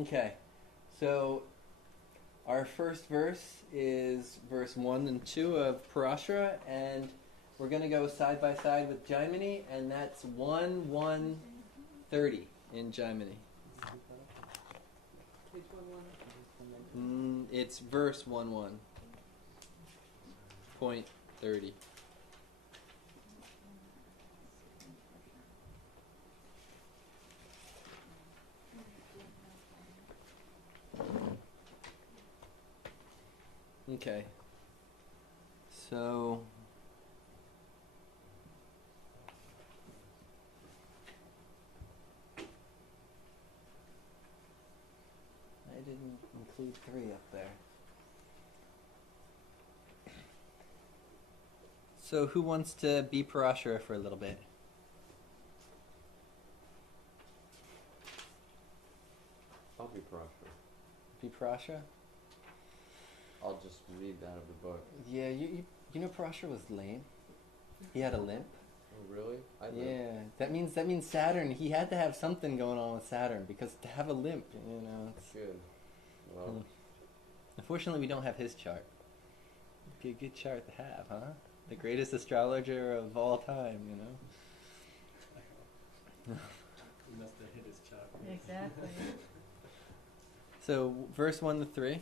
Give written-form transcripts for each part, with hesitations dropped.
Okay, so our first verse is verse 1 and 2 of Parashara, and we're going to go side by side with Jaimini, and that's 1-1-30 in Jaimini. It's verse 11.30. Okay, so I didn't include 3 up there. So who wants to be Parashara for a little bit? I'll be Parashara. Be Parashara? I'll just read out of the book. Yeah, you know Parashara was lame. He had a limp. Oh, really? Yeah, that means Saturn. He had to have something going on with Saturn, because to have a limp, it's good. Well, unfortunately, we don't have his chart. It'd be a good chart to have, huh? The greatest astrologer of all time, He must have hit his chart. Exactly. So, verse 1-3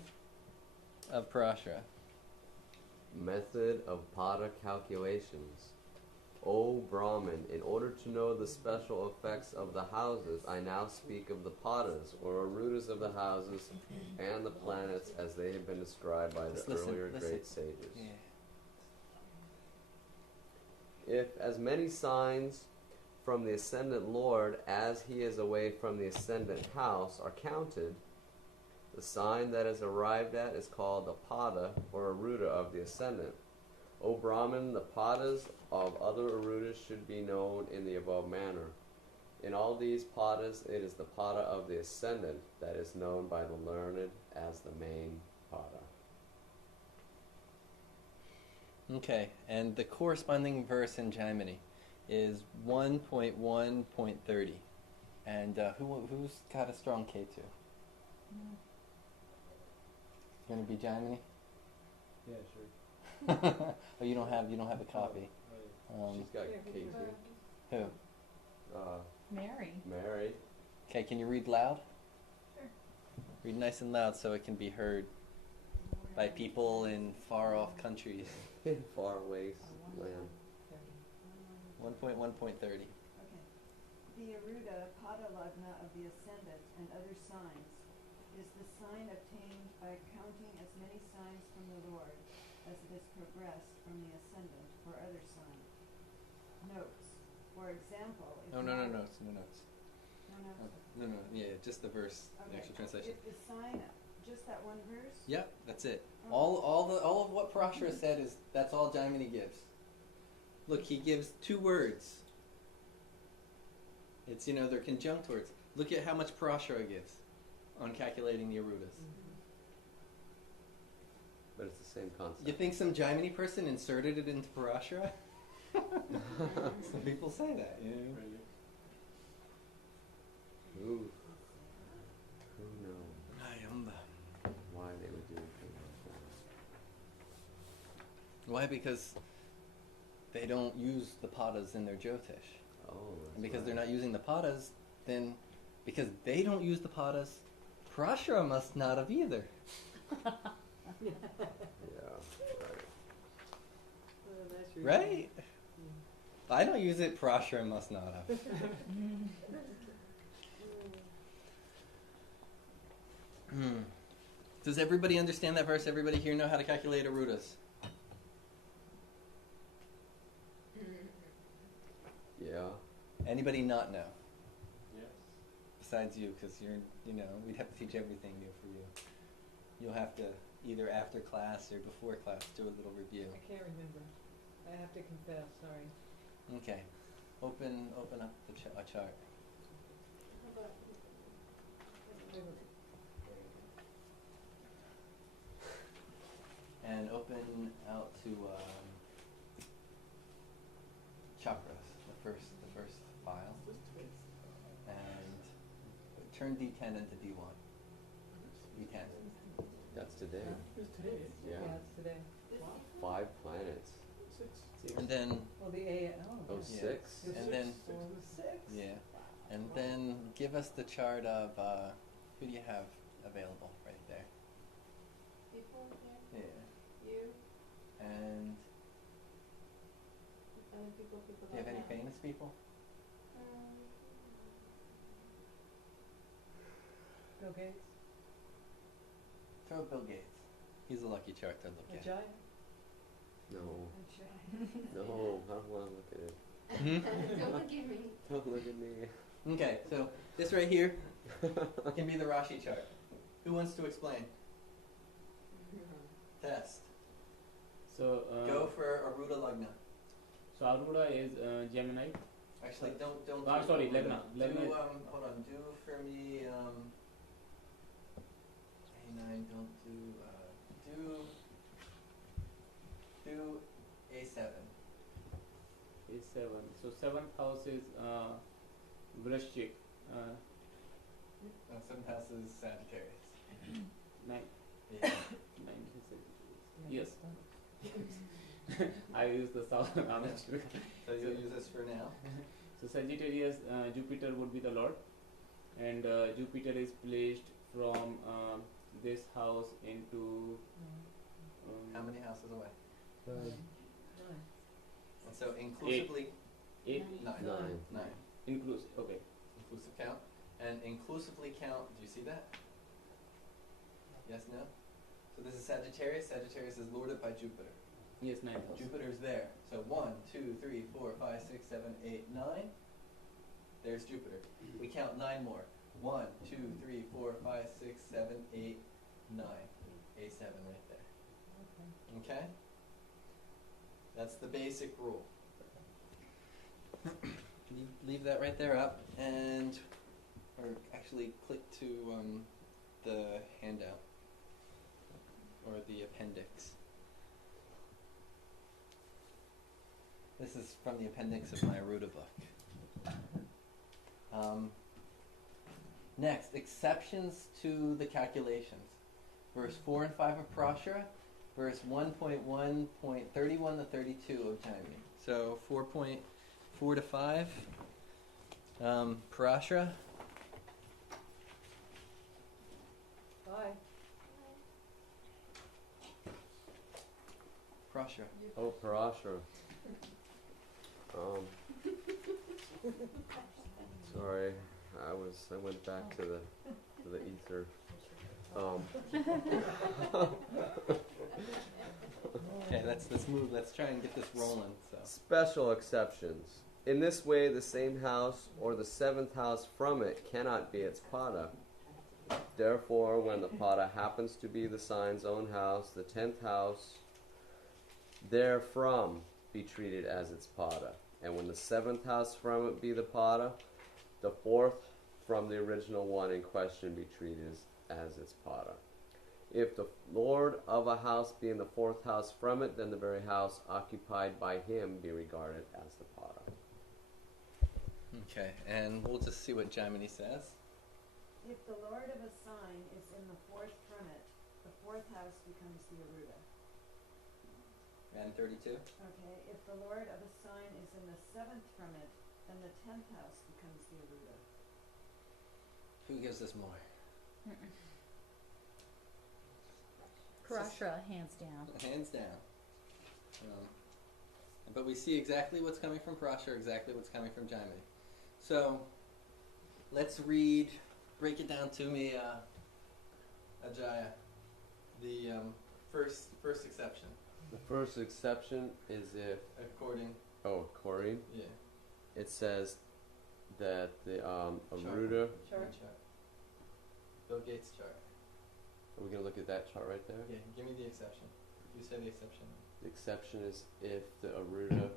of Parashara. method of pada calculations. O Brahmin, in order to know the special effects of the houses, I now speak of the padas, or Ārūḍhas of the houses, and the planets as they have been described by the earlier great sages. Yeah. If as many signs from the ascendant Lord as he is away from the ascendant house are counted, the sign that is arrived at is called the pada, or Ārūḍha of the ascendant. O Brahman, the padas of other Ārūḍhas should be known in the above manner. In all these padas, it is the pada of the ascendant that is known by the learned as the main pada. Okay, and the corresponding verse in Jaimini is 1.1.30. And who's got a strong K2? Gonna be Jaimini? Yeah, sure. Oh, you don't have a copy. She's got K2. Who? Mary. Mary. Okay, can you read loud? Sure. Read nice and loud so it can be heard by people in far off countries. Far away land. 1.1.30. Okay. The Ārūḍha, pada lagna of the ascendant and other signs, is the sign obtained by counting as many signs from the Lord as it is progressed from the ascendant or other sign. Notes. For example, if No notes. No notes. No, yeah, just the verse, the actual translation. If the sign, just that one verse? Yep, that's it. Okay. All of what Parashara said that's all Jaimini gives. Look, he gives 2 words. It's they're conjunct words. Look at how much Parashara gives on calculating the Ārūḍhas. But it's the same concept. You think some Jaimini person inserted it into Parashara? Some people say that, Who knows why they would do things like that? Why? Because they don't use the padas in their Jyotish. Oh, And because they're not using the padas, then because they don't use the padas, Parashara must not have either. Yeah, right. Right? If I don't use it, Parashara must not have. Does everybody understand that verse? Everybody here know how to calculate Ārūḍhas? Yeah. Anybody not know? Yes. Besides you, because we'd have to teach everything new for you. You'll have to, either after class or before class, do a little review. I can't remember. I have to confess, sorry. Okay. Open up a chart. And open out to chakras, the first file. And turn D10 into D1. You can. That's today. It's today. Yeah. Yeah, it's today. 5 planets. 6. And then, Oh, the A, Oh, Yeah. 6? And then- 6. yeah. And then give us the chart of who do you have available right there? People here, Yeah. you, And other people do you have any that know. famous people? Bill Gates. Throw Bill Gates. He's a lucky chart to look A at. giant. No. I'm sure. No, I don't want to look at it. Don't look at me. Don't look at me. Okay, so this right here can be the Rashi chart. Who wants to explain? Test. So, Go for Ārūḍha Lagna. so Ārūḍha is Gemini. Actually, don't do Sorry, Ārūḍha. Lagna. Do Lagna. hold on. Do for me A9. Don't do A7. Is 7. So 7th house is Vrishchik. Seventh house is Sagittarius. 9. Yeah. 9 is Yes. I use the south honestly. So you'll use this for now. So Sagittarius, Jupiter would be the lord, and Jupiter is placed from this house into. How many houses away? 9. And so inclusively 8 nine. 9. inclusive. Okay. Inclusive count. And inclusively count, do you see that? Yes, no? So this is Sagittarius. Sagittarius is lorded by Jupiter. Yes, 9th house. Jupiter's there. So 1, 2, 3, 4, 5, 6, 7, 8, 9. There's Jupiter. We count 9 more. 1, 2, 3, 4, 5, 6, 7, 8, 9. A7 right there. Okay? That's the basic rule. Leave that right there up and, or actually click to the handout or the appendix. This is from the appendix of my Ārūḍha book. Next, exceptions to the calculations. Verse 4 and 5 of Parashara, verse 1.1.31 to 32 of Jaimini. So 4.4 to 5, Parashara. Bye. Parashara. Oh, Parashara. Sorry, I went back to the ether. Okay, let's move. Let's try and get this rolling. So Special exceptions. In this way, the same house or the 7th house from it cannot be its pada. Therefore, when the pada happens to be the sign's own house, the 10th house therefrom be treated as its pada. And when the 7th house from it be the pada, the 4th from the original one in question be treated as its pada. If the lord of a house be in the 4th house from it, then the very house occupied by him be regarded as the pada. okay, and we'll just see what Jaimini says. If the lord of a sign is in the 4th from it, the 4th house becomes the Ārūḍha. And 32. Okay, if the lord of a sign is in the 7th from it, then the 10th house becomes the Ārūḍha. Who gives us more? Parashara, hands down. Hands down. But we see exactly what's coming from Parashara, exactly what's coming from Jaimini. So let's break it down to me, Ajaya. The first exception. The first exception is if, According, according, yeah. it says that the Ārūḍha. Chart. Bill Gates chart. Are we going to look at that chart right there? Yeah, give me the exception. You say the exception. The exception is if the Ārūḍha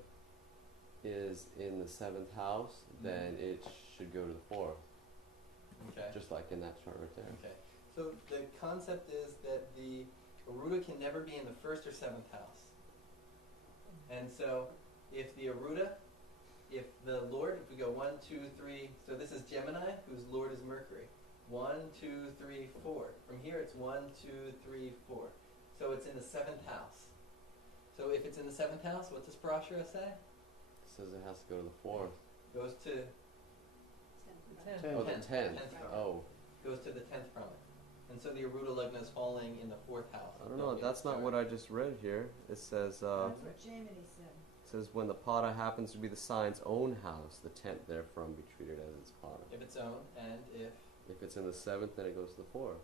is in the 7th house, then it should go to the 4th, Okay. just like in that chart right there. Okay. So the concept is that the Ārūḍha can never be in the 1st or 7th house. And so if the Ārūḍha, if the Lord, if we go 1, 2, 3, so this is Gemini, whose Lord is Mercury. 1, 2, 3, 4. From here it's 1, 2, 3, 4. So it's in the 7th house. So if it's in the 7th house, what does Parashara say? It says it has to go to the 4th. Goes to Oh, the 10th. Oh, goes to the 10th from it. And so the Ārūḍha Lagna is falling in the 4th house. I don't know. That's not what I just read here. It says, That's what Jaimini said. it says when the pada happens to be the sign's own house, the 10th therefrom be treated as its pada. If it's own, and if If it's in the 7th, then it goes to the 4th.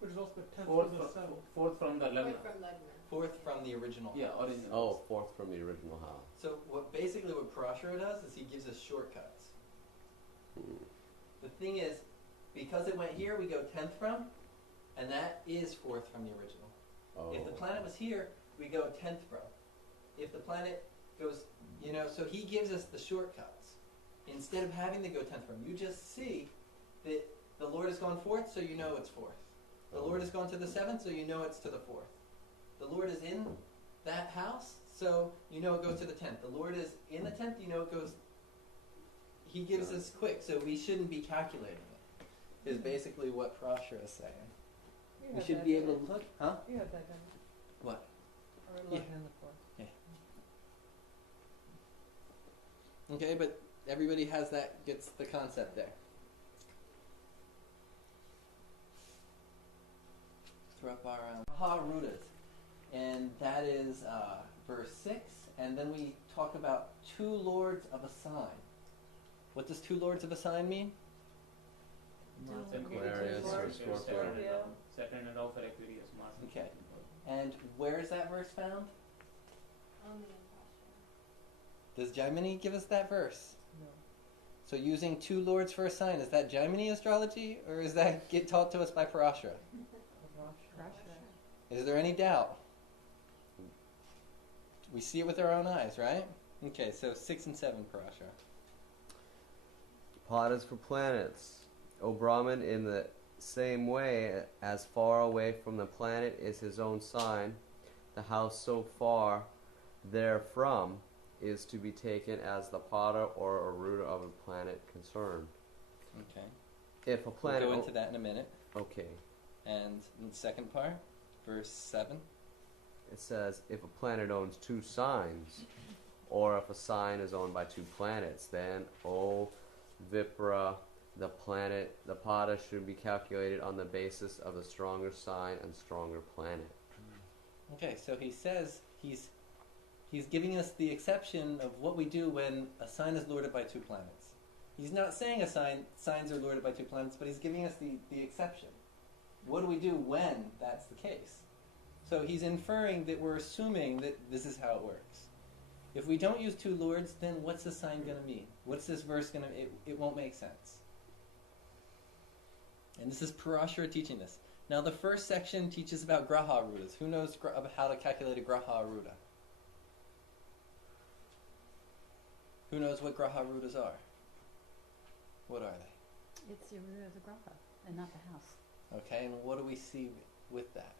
Which is also 10th Fourth, from the fro- 7th. fourth from the lagna. From Lagna. 4th from the original Yeah, house. original. Oh, 4th from the original house. So what Parashara does is he gives us shortcuts. Hmm. The thing is, because it went here, we go 10th from, and that is 4th from the original. Oh. If the planet was here, we go 10th from. If the planet goes, so he gives us the shortcuts. Instead of having to go 10th from, you just see that the Lord has gone 4th, so you know it's 4th. The Lord has gone to the 7th, so you know it's to the 4th. The Lord is in that house, so you know it goes to the 10th. The Lord is in the 10th, you know it goes. He gives us quick, so we shouldn't be calculating it. Is basically what Parashara is saying. You We have should that, be don't able you? to look, huh? You have that, don't you? What? Or Yeah. Lagna in the 4th. Okay, but everybody has that, gets the concept there. Throw up our Ārūḍhas, and that is verse 6, and then we talk about 2 lords of a sign. What does 2 lords of a sign mean? Aquarius or Scorpio. Saturn and all for Aquarius, Mars. and Okay. Scorpio. And where is that verse found? Only in Pasha. Does Jaimini give us that verse? No. So using 2 lords for a sign, is that Jaimini astrology, or is that get taught to us by Parashara? Is there any doubt? We see it with our own eyes, right? Okay, so 6 and 7 Parashara. Padas for planets. O Brahman, in the same way, as far away from the planet is his own sign, the house so far therefrom is to be taken as the pada or Ārūḍha of a planet concerned. Okay. If a planet... We'll go into that in a minute. Okay. And the second part, verse 7. It says, if a planet owns 2 signs, or if a sign is owned by 2 planets, then, O Vipra, the pada should be calculated on the basis of the stronger sign and stronger planet. Okay, so he says he's giving us the exception of what we do when a sign is lorded by 2 planets. He's not saying signs are lorded by 2 planets, but he's giving us the exception. What do we do when that's the case? So he's inferring that we're assuming that this is how it works. If we don't use 2 lords, then what's the sign going to mean? What's this verse going to... It won't make sense. And this is Parashara teaching this. Now the first section teaches about Graha Ārūḍhas. Who knows how to calculate a Graha Ārūḍha? Who knows what Graha Ārūḍhas are? What are they? It's the root of the Graha and not the house. Okay, and what do we see with that?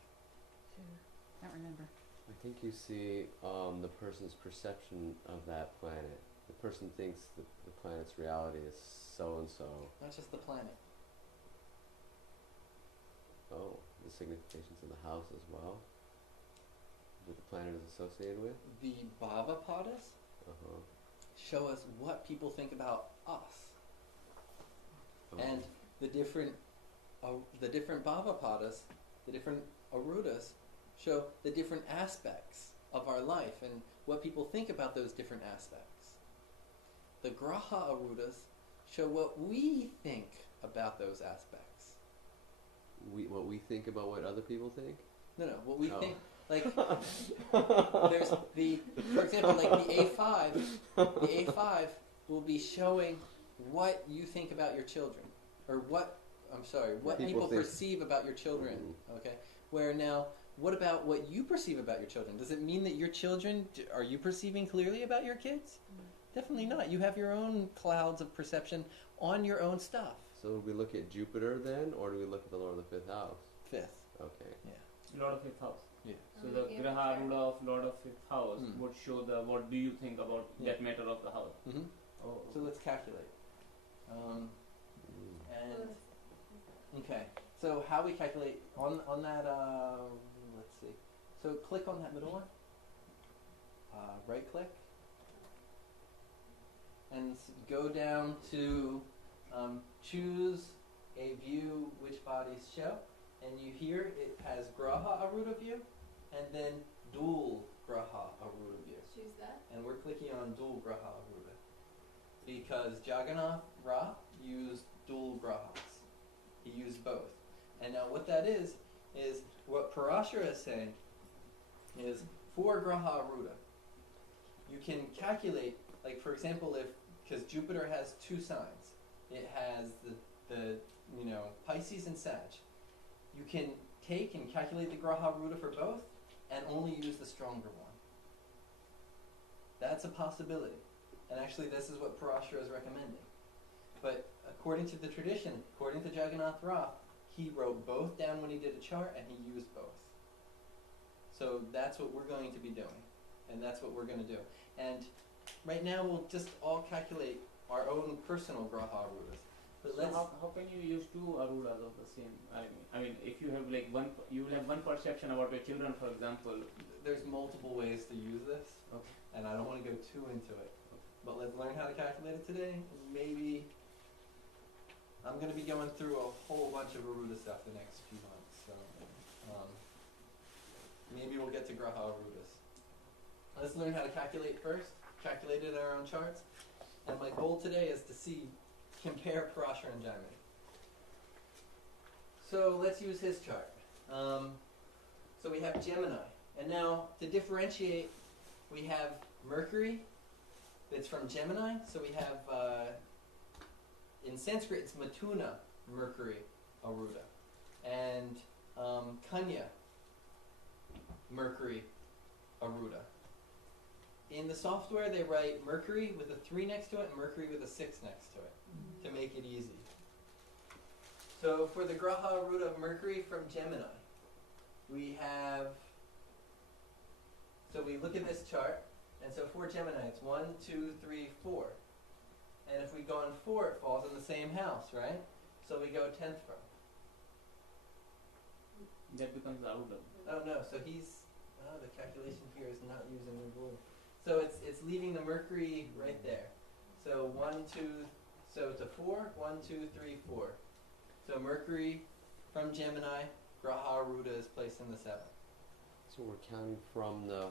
Don't remember. I think you see the person's perception of that planet. The person thinks that the planet's reality is so-and-so. Not just the planet. Oh, the significations of the house as well? What the planet is associated with? The Baba Padas Uh-huh. show us what people think about us. Oh. And the different Baba Padas, the different Ārūḍhas, show the different aspects of our life and what people think about those different aspects. The Graha Ārūḍhas show what we think about those aspects. What we think about what other people think? No, what we Oh. think. Like, there's for example, like the A5. The A5 will be showing what you think about your children, or what People people think. perceive about your children. Mhm. Okay. Where now, what about what you perceive about your children? Does it mean that your children are you perceiving clearly about your kids? Definitely not. You have your own clouds of perception on your own stuff. So do we look at Jupiter then, or do we look at the Lord of the 5th house? 5th. Okay. Lord of 5th house. Yeah. So the Graha Ārūḍha of Lord of 5th house Mm. would show what do you think about Yeah. that matter of the house. Mm-hmm. Oh. So let's calculate. Mm. And Okay, so how we calculate on that, let's see. So click on that middle one. Right click. And go down to choose a view which bodies show. And you hear it has Graha Ārūḍha view and then dual Graha Ārūḍha view. Choose that. And we're clicking on dual Graha Ārūḍha because Jagannath Ra used dual Grahas. He used both. And now what that is what Parashara is saying is for Graha Ārūḍha, you can calculate, like for example, because Jupiter has two signs. It has the Pisces and Sag. You can take and calculate the Graha Ārūḍha for both and only use the stronger one. That's a possibility. And actually this is what Parashara is recommending. But according to the tradition, according to Jagannath Ra, he wrote both down when he did a chart and he used both. So that's what we're going to be doing. And that's what we're going to do. And right now we'll just all calculate our own personal Graha Ārūḍhas. But So how can you use two Ārūḍhas of the same? I mean, if you have like one, you will have one perception about your children, for example. there's multiple ways to use this. Okay. And I don't want to go too into it. But let's learn how to calculate it today. And maybe I'm going to be going through a whole bunch of Ārūḍha stuff the next few months. So maybe we'll get to Graha Ārūḍhas. Let's learn how to calculate first. Calculate it in our own charts. And my goal today is to compare Parashara and Jaimini. So let's use his chart. So we have Gemini. And now to differentiate, we have Mercury that's from Gemini. So we have, in Sanskrit, it's Matuna Mercury Ārūḍha. And Kanya Mercury Ārūḍha. In the software, they write Mercury with a 3 next to it and Mercury with a 6 next to it to make it easy. So for the Graha Ārūḍha of Mercury from Gemini, we have, so we look at this chart, and so for Gemini, it's 1, 2, 3, 4. And if we go on 4, it falls in the same house, right? So we go 10th from. That becomes Ārūḍha. Oh no, so the calculation here is not using the rule. So it's leaving the Mercury right there. So 1, 2, so to 4, 1, 2, 3, 4. So Mercury from Gemini, Graha Ārūḍha is placed in the 7th. So we're counting from the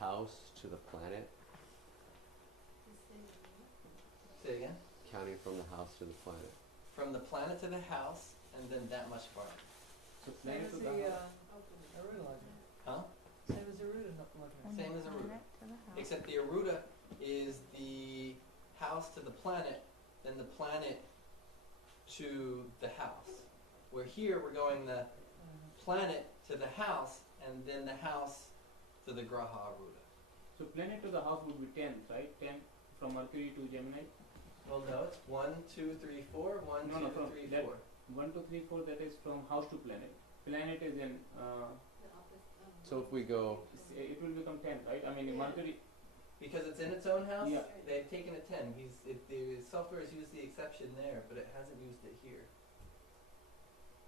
house to the planet? Say again? Counting from the house to the planet. From the planet to the house, and then that much farther. So Same planet as to the the Ārūḍha. Huh? Same as Ārūḍha, not Lagna. Same as Ārūḍha. Planet to the house. Except the Ārūḍha is the house to the planet, then the planet to the house. Where here we're going the planet to the house, and then the house to the Graha Ārūḍha. So planet to the house would be 10, right? 10 from Mercury to Gemini. Well, no, it's 1, 2, 3, 4, 1, No, 2, no, from 3, that- 4. 1, 2, 3, 4. That is from house to planet. Planet is in. So if we go, It will become 10, right? I mean, Mercury. Because it's in its own house, Yeah. they've taken a 10. The software has used the exception there, but it hasn't used it here.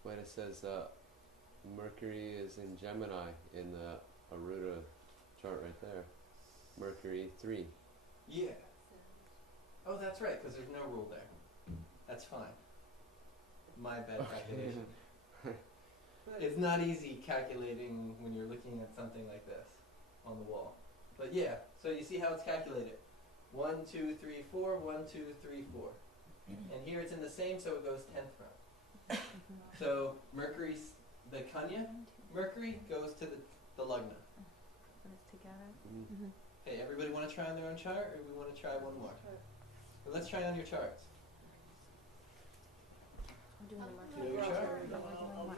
when it says Mercury is in Gemini in the Ārūḍha chart right there. Mercury 3. Yeah. Oh, that's right, because there's no rule there. That's fine. My bad calculation. It's not easy calculating when you're looking at something like this on the wall. But yeah, so you see how it's calculated. 1, 2, 3, 4, 1, 2, 3, 4. And here it's in the same, so it goes 10th from. So Mercury's, the Kanya, Mercury goes to the Lagna. Put us together. Mm. Hey, everybody want to try on their own chart, or we want to try one more? Well, let's try on your charts. I'm doing the Do you know your chart? We're doing my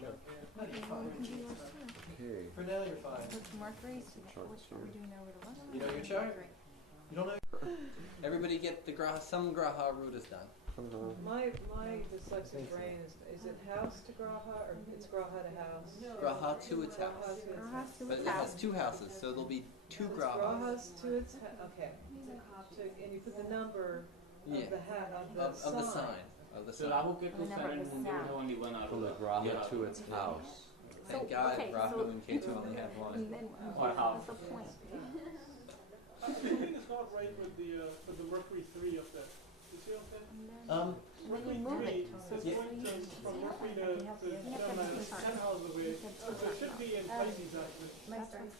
chart. No, you're fine. We can do yours too. Okay. For now, you're fine. Which Mercury's, Charts which one we're here. doing over the left? You know your chart? You don't know? Everybody get the some Graha Ārūḍhas done. My dyslexic brain is it house to Graha or it's Graha to house? Graha to its house. Graha to its Graha house. to But its it house. has 2 houses, so there'll be 2 It's Grahas. Grahas to its okay. And you put the number Yeah. of the hat of the Of the sign. of the So sun. Rahu Ketu, Whenever Sun and the Moon, they would have sound. only one From the Ārūḍha. graha Yeah. to its house. Thank So, God okay, Rahu so- and Ketu only have one. And then, Or half. what's the point? Something is not right with the Mercury 3 of that. You see what I'm saying? And then Mercury you move 3 it, is so going you from Mercury you have to to Gemini, have it's two 10 houses away. So it should be in Pisces actually.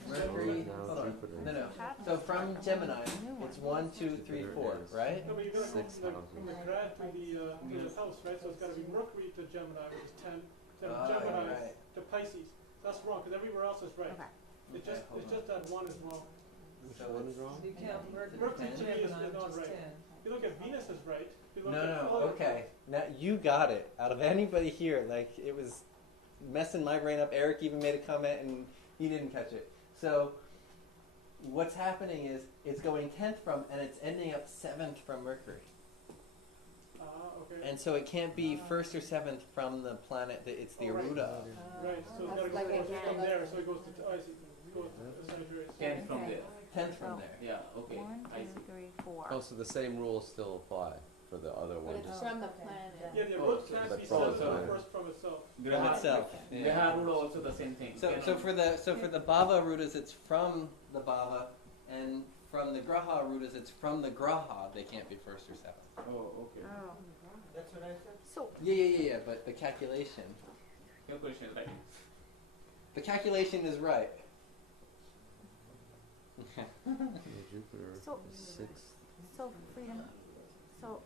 Mercury, Now hold on. Jupiter. No, no. So from Gemini, it's 1, 2, 3, 4, right? No, but you gotta go 6 from the grad to the house, right? So it's gotta be Mercury to Gemini, which is 10, then Oh, Gemini right. to Pisces. That's wrong, because everywhere else is right. Okay. Okay, hold It's on. just that one is wrong. Which So one is it's- wrong? So you count Mercury Mercury to to me is Gemini, not which is right. 10. If you look at Venus is right. If you look No, at no, other- okay. Now you got it. Out of anybody here, like it was messing my brain up. Eric even made a comment and he didn't catch it. So what's happening is it's going 10th from and it's ending up 7th from Mercury. Okay. And so it can't be 1st or 7th from the planet that it's the Oh, right. Ārūḍha. Right, so it's gotta like go a from hand. there, so it goes to, I see, goes to Sagittarius. 10 from Okay. there. 10th from So- there. Yeah, okay. One, I two, see. three, four. Oh, so the same rules still apply for the other one. But it's from the planet. Yeah, the Oh, root can't but be from set itself. first from itself. From Graha itself. Graha Yeah. Ārūḍha also the same thing. So for the Baba Ārūḍhas, it's from the Baba, and from the Graha Ārūḍhas, it's from the Graha. They can't be 1st or 7th. Oh, okay. Oh. That's what I said. So, Yeah. But the calculation. Your question is right. The calculation is right. Yeah, Jupiter So- is 6th. so freedom. So,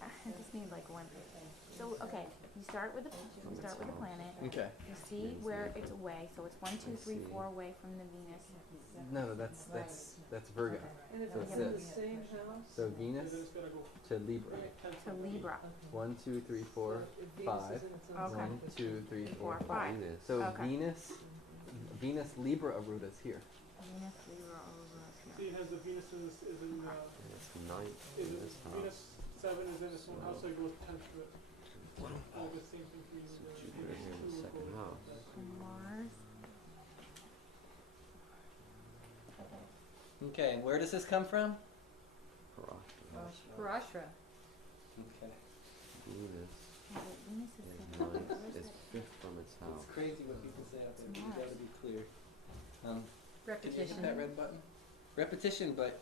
I just need like one. So, okay, you start with the planet. Okay. You see where it's away. So it's 1, 2, 3, 4 away from the Venus. No, that's Virgo. And if So it's it's in the this. same house, So And Venus then it's gotta go to Libra. 10th To from Libra. 1, 2, 3, 4, if Venus 5. is in its own Okay. sign, 1, 2, 3, 4, 4, 5. Venus. So Okay. Venus Libra Ārūḍha's here. Venus, Libra, over here. See, it has the Venus is in And it's 9th is in in this house. Venus 7 is in its own house, so it goes 10th to it. All the same thing for you. So Jupiter here in the second house. Mars. Okay, and where does this come from? Parashara. Parashara. Okay. Venus Yeah, but Venus is is here. 9th, Where's is that? 5th from its house. It's crazy what people say out there. You Mars. gotta be clear. Can you hit Repetition. that red button? Repetition, but